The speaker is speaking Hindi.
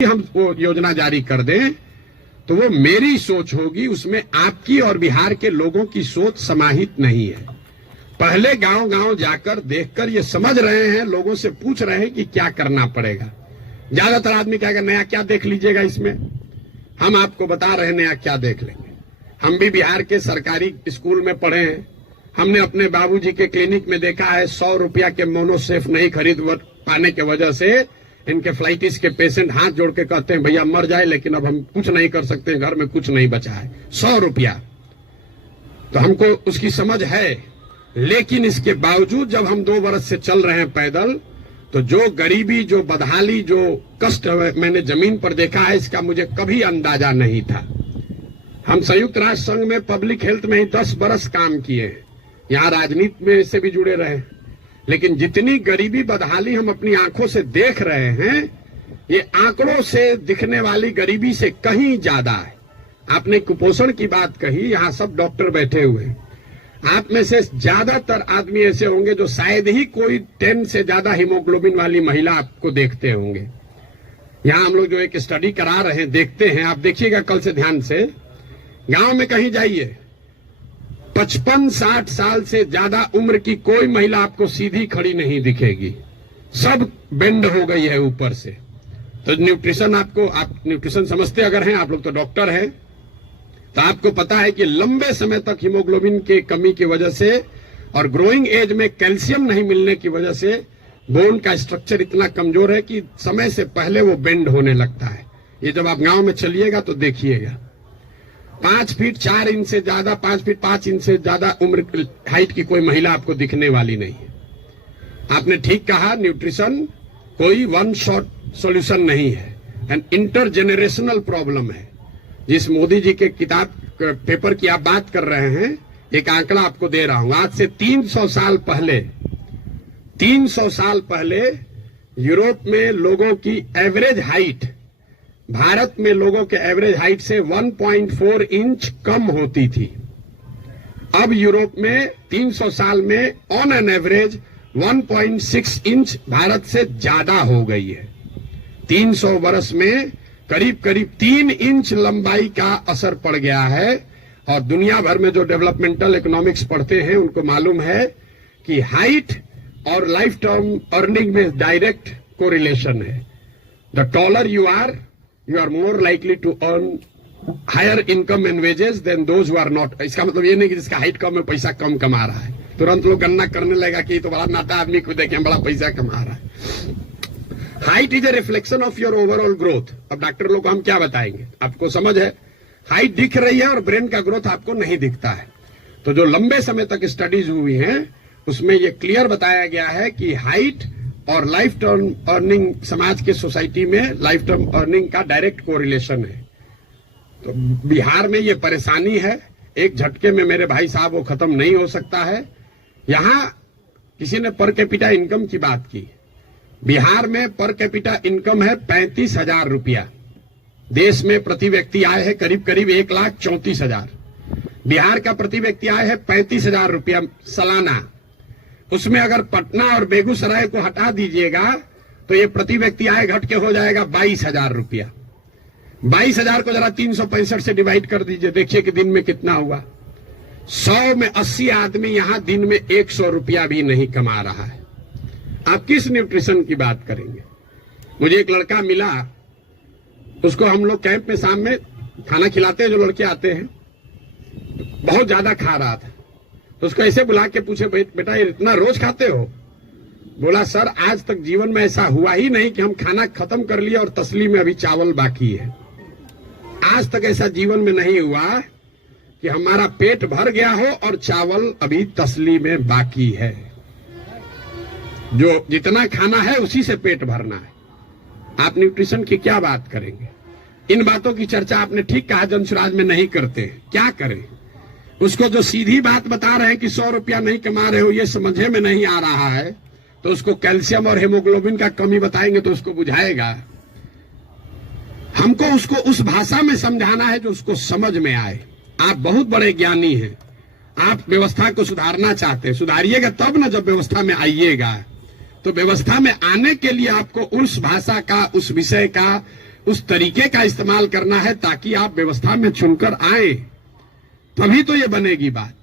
हम वो योजना जारी कर दें तो वो मेरी सोच होगी, उसमें आपकी और बिहार के लोगों की सोच समाहित नहीं है। पहले गांव गांव जाकर देखकर ये समझ रहे हैं, लोगों से पूछ रहे हैं कि क्या करना पड़ेगा। ज्यादातर आदमी कहेगा नया क्या देख लीजिएगा इसमें। हम आपको बता रहे हैं नया क्या देख लेंगे। हम भी बिहार के सरकारी स्कूल में पढ़े हैं। हमने अपने बाबूजी के क्लिनिक में देखा है 100 रुपया के मोनोसेफ नहीं खरीद पाने की वजह से इनके फ्लाइटिस के पेशेंट हाथ जोड़ के कहते हैं भैया मर जाए, लेकिन अब हम कुछ नहीं कर सकते, घर में कुछ नहीं बचा है। 100 रुपया तो हमको उसकी समझ है, लेकिन इसके बावजूद जब हम 2 वर्ष से चल रहे हैं पैदल, तो जो गरीबी, जो बदहाली, जो कष्ट मैंने जमीन पर देखा है, इसका मुझे कभी अंदाजा नहीं था। हम संयुक्त राष्ट्र संघ में पब्लिक हेल्थ में ही 10 बरस काम किए हैं, यहाँ राजनीति में से भी जुड़े रहे, लेकिन जितनी गरीबी बदहाली हम अपनी आंखों से देख रहे हैं, ये आंकड़ों से दिखने वाली गरीबी से कहीं ज्यादा है। आपने कुपोषण की बात कही, यहाँ सब डॉक्टर बैठे हुए हैं। आप में से ज्यादातर आदमी ऐसे होंगे जो शायद ही कोई 10 से ज्यादा हीमोग्लोबिन वाली महिला आपको देखते होंगे। यहाँ हम लोग जो एक स्टडी करा रहे हैं, देखते हैं, आप देखिएगा कल से ध्यान से। गांव में कहीं जाइए, 55-60 साल से ज्यादा उम्र की कोई महिला आपको सीधी खड़ी नहीं दिखेगी, सब बेंड हो गई है ऊपर से। तो न्यूट्रिशन, आप न्यूट्रिशन समझते अगर हैं, आप लोग तो डॉक्टर हैं, तो आपको पता है कि लंबे समय तक हीमोग्लोबिन की कमी की वजह से और ग्रोइंग एज में कैल्शियम नहीं मिलने की वजह से बोन का स्ट्रक्चर इतना कमजोर है कि समय से पहले वो बेंड होने लगता है। ये जब आप गांव में चलिएगा तो देखिएगा। 5 फीट 4 इंच से ज्यादा, 5 फीट 5 इंच से ज्यादा उम्र हाइट की कोई महिला आपको दिखने वाली नहीं है। आपने ठीक कहा, न्यूट्रिशन कोई वन शॉट सॉल्यूशन नहीं है, एंड इंटरजेनरेशनल प्रॉब्लम है। जिस मोदी जी के किताब पेपर की आप बात कर रहे हैं, एक आंकड़ा आपको दे रहा हूं। आज से 300 साल पहले यूरोप में लोगों की एवरेज हाइट भारत में लोगों के एवरेज हाइट से 1.4 इंच कम होती थी। अब यूरोप में 300 साल में on an average 1.6 inch Bharat से ज्यादा हो गई है। 300 वर्ष में करीब करीब 3 इंच लंबाई का असर पड़ गया है। और दुनिया भर में जो डेवलपमेंटल इकोनॉमिक्स पढ़ते हैं उनको मालूम है कि हाइट और लाइफ टर्म अर्निंग में डायरेक्ट कोरिलेशन है। The taller you are more likely to earn higher income and wages than those who are not। इसका मतलब ये नहीं कि जिसका हाइट कम है पैसा कम कमा रहा है, तुरंत लोग गन्ना करने लगेगा कि तो बड़ा नाटा आदमी को देखें बड़ा पैसा कमा रहा है। Height is a reflection of your overall growth. अब डॉक्टर लोग को हम क्या बताएंगे, आपको समझ है, हाइट दिख रही है और ब्रेन का ग्रोथ आपको नहीं दिखता है। तो जो लंबे समय तक स्टडीज हुई हैं उसमें ये क्लियर बताया गया है कि हाइट और लाइफ टर्म अर्निंग, समाज के सोसाइटी में लाइफ टर्म अर्निंग का डायरेक्ट कोरिलेशन है। तो बिहार में ये परेशानी है, एक झटके में मेरे भाई साहब वो खत्म नहीं हो सकता है। यहां किसी ने पर कैपिटा इनकम की बात की। बिहार में पर कैपिटा इनकम है 35,000 रुपया। देश में प्रति व्यक्ति आय है करीब करीब 1,34,000। बिहार का प्रति व्यक्ति आय है 35,000 रुपया सालाना। उसमें अगर पटना और बेगूसराय को हटा दीजिएगा तो ये प्रति व्यक्ति आय घट के हो जाएगा 22,000 रुपया। 22,000 को जरा 365 से डिवाइड कर दीजिए, देखिए कि दिन में कितना हुआ। 100 में 80 आदमी यहां दिन में 100 रुपया भी नहीं कमा रहा है। आप किस न्यूट्रिशन की बात करेंगे। मुझे एक लड़का मिला, उसको हम लोग कैंप में शाम में खाना खिलाते हैं, जो लड़के आते हैं, बहुत ज्यादा खा रहा था। तो उसको ऐसे बुला के पूछे बेटा ये इतना रोज खाते हो। बोला सर आज तक जीवन में ऐसा हुआ ही नहीं कि हम खाना खत्म कर लिए और तसली में अभी चावल बाकी है। आज तक ऐसा जीवन में नहीं हुआ कि हमारा पेट भर गया हो और चावल अभी तसली में बाकी है। जो जितना खाना है उसी से पेट भरना है। आप न्यूट्रिशन की क्या बात करेंगे। इन बातों की चर्चा आपने ठीक कहा जनसुराज में नहीं करते। क्या करें, उसको जो सीधी बात बता रहे हैं कि 100 रुपया नहीं कमा रहे हो, ये समझे में नहीं आ रहा है, तो उसको कैल्शियम और हेमोग्लोबिन का कमी बताएंगे तो उसको बुझाएगा। हमको उसको उस भाषा में समझाना है जो उसको समझ में आए। आप बहुत बड़े ज्ञानी हैं, आप व्यवस्था को सुधारना चाहते हैं, सुधारिएगा तब ना जब व्यवस्था में आइएगा। तो व्यवस्था में आने के लिए आपको उस भाषा का, उस विषय का, उस तरीके का इस्तेमाल करना है ताकि आप व्यवस्था में चुनकर आए, तभी तो ये बनेगी बात।